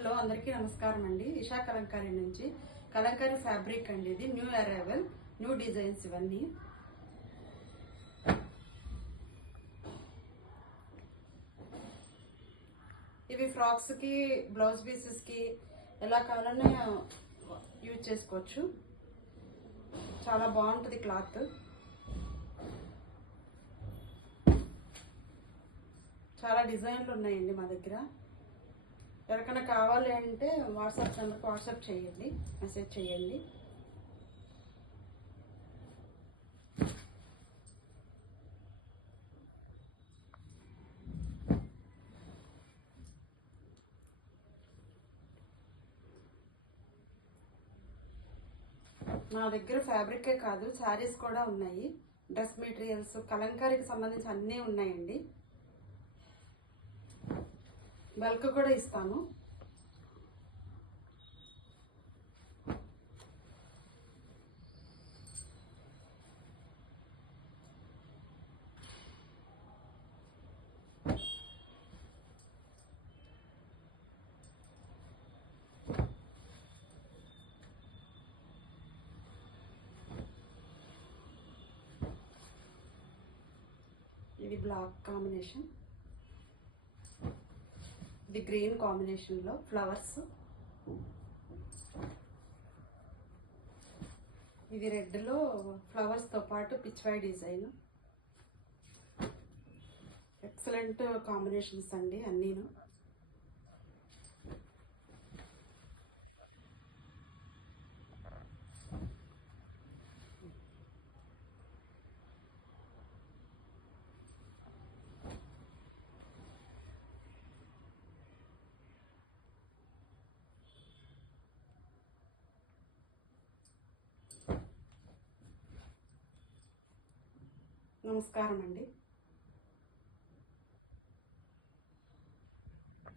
Hello అందరికీ నమస్కారం అండి. ఇషా కలంకారీ నుంచి కలంకారీ ఫ్యాబ్రిక్ అండి. ఇది న్యూ అరైవల్, న్యూ డిజైన్స్. ఇవన్నీ ఇవి ఫ్రాక్స్ కి, బ్లౌజ్ పీసెస్ కి ఎలా కావాలన్నా యూజ్ చేసుకోవచ్చు. చాలా బాగుంటుంది క్లాత్. చాలా డిజైన్లు ఉన్నాయండి మా దగ్గర. ఎవరికైనా కావాలి అంటే వాట్సాప్ నెంబర్కి వాట్సాప్ చేయండి, మెసేజ్ చేయండి. నా దగ్గర ఫ్యాబ్రికే కాదు, శారీస్ కూడా ఉన్నాయి. డ్రెస్ మెటీరియల్స్, కలంకారీకి సంబంధించి అన్నీ ఉన్నాయండి. బల్క్ కూడా ఇస్తాను. ఇది బ్లాక్ కాంబినేషన్, ఇది గ్రీన్ కాంబినేషన్ లో ఫ్లవర్స్, ఇది రెడ్ లో ఫ్లవర్స్ తో పాటు పిచ్వై డిజైన్. ఎక్సలెంట్ కాంబినేషన్స్ అండి అన్నీను. నమస్కారం అండి.